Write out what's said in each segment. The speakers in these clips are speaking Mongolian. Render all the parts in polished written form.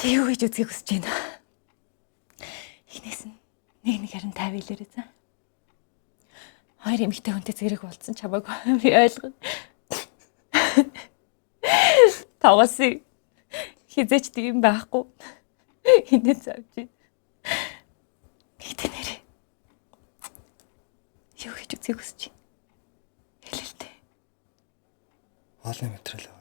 Чи юу гэж үзье хүсэж байна? Эхнээс нь нэг харин тавилаарай за. Хоёр эмэгтэй хүнтэй зэрэг болцсон чамайг би ойлгоо. Таваси хизээч тийм байхгүй. Хинээ завж байна. Гэтэ нэрээ. Юу гэж үзье хүсэж байна? Хэлэлтэй. Хоолны материал аваа.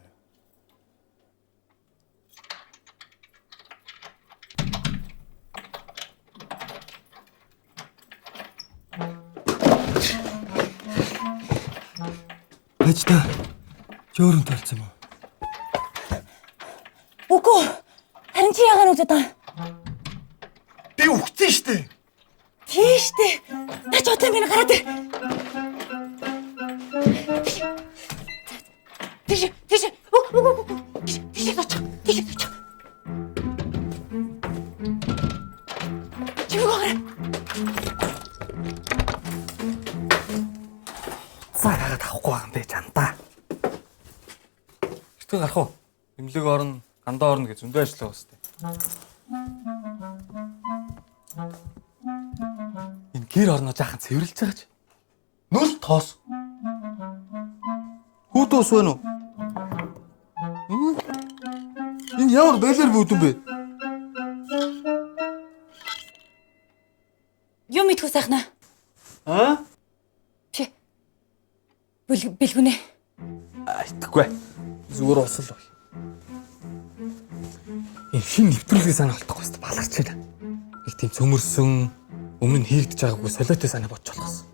Байж та. Жөөрөн талцсан юм уу? Үгүй. Харин чи яагаад үзээд байгаа? Би үхсэн штэ. Тийш дээ. Наач одоо минь гараад ир. Тийш. Тийш. Тийш очих. Тийш очих. Чиг гараа. Цагаагаад авахгүй байгаа юм бэ чамдаа. Эртээ гарах уу? Имлэг орно, гандаа орно гэж зөндөө ажиллаа бастай. Энэ гэр орноо жаахан цэвэрлж байгаа ч. Нүл тоос. Хүүтөөс вэ нүү? Энэ ямар байлаар бүүдэн бэ? Юу мэдхүү сайхнаа? Аа? Бэлгүнэ. Итгэхгүй. Зүгээр усал бай. Энэ хин нэвтрүүлгээ санаа алдахгүй хэвээр баларч байна. Нэг тийм цөмөрсөн өмнө нь хийгдэж байгаагүй солиотой санаа бодож болохоос.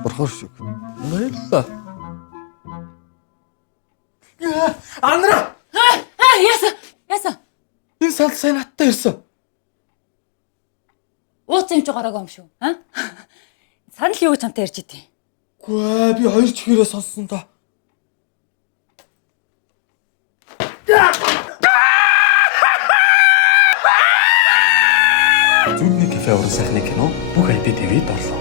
Бурхар шиг. Баярлаа. Андра! Яасан? Энэ сал сайн надтай ирсэн. Ууц юм чи гараагаа юм шүү. Аа? Санал юу гэж чамтай ярьж идэв? Үгүй би хоёр чихээрээ сонссон та. Зүудний кафе уран сайхны кино бүх ID TV-д орлоо.